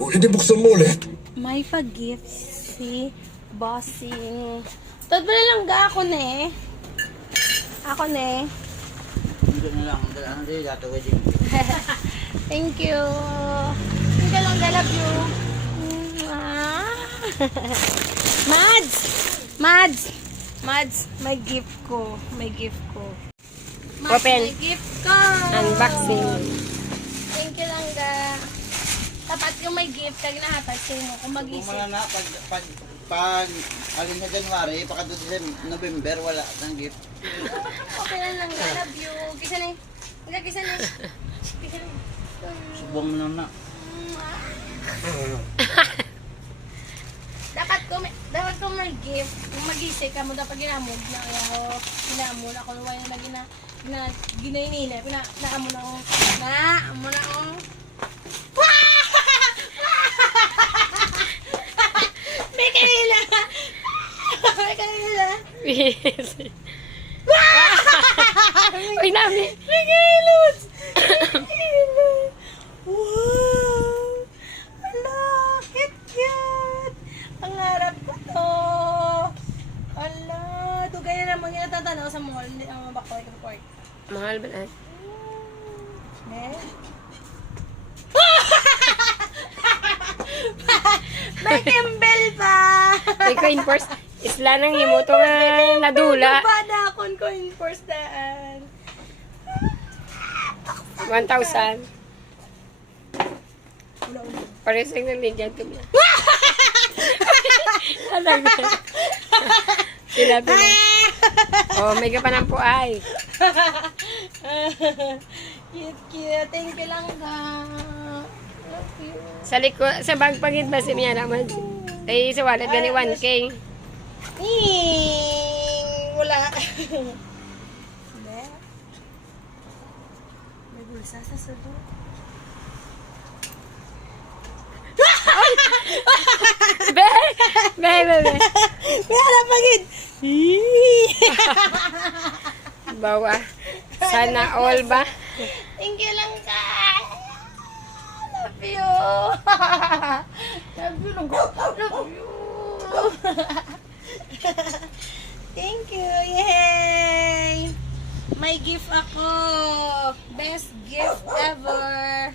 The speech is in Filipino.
O, hindi buksan mo ulit. May pag-gift si Bossing. Tadbala lang ga ako ne. Ako ne. Hindi na lang. Hindi dato wedding. Thank you. Thank you lang, I love you. Mads! Mads! Mads, may gift ko. May gift ko. Mads, Open. may gift ko. Unboxing. Thank you lang ga. Tapat yung may gift, kag nahatag sa'yo mo kung Kung mag-isip. wala na, pag alin na January, paka doon sa November, wala ng gift. Okay lang, I love you. Kisa na Kisa na. Kisa na. Subong mo na na. Dapat ko may gift. Kung mag-isip ka mo, dapat ginamod na kaya ako. Ginamod ako. Wala na ginainina. Naamon ako. Naamon ako. May kanila! May kanila! Uy, nami. May kanilot! Wow! Ala, cute! Pangarap ko to! Ala, ito ganyan naman yung natatanaw sa mall. Ang mga bakoy ng court. Mahal ba na? Eh? May Kimbel pa! May coin purse. Isla nang himuto nga nadula. Ba na akong coin force daan? 1,000. Pares lang ng ligyan to niya. Sila to na. Oh, may kapanan po ay. Cute. Thank you lang ka. Love you. Sa likod, sa bag pagit ba si Mia naman? Ay, sa wallet gani 1K. Wala. Hindi. May bulsa sa subo. Be! Wala pagid. Bawa. Sana all ba? Thank you lang ka. Love you. Love you lang ka. Love you. Thank you. Yay! May gift ako. Best gift ever.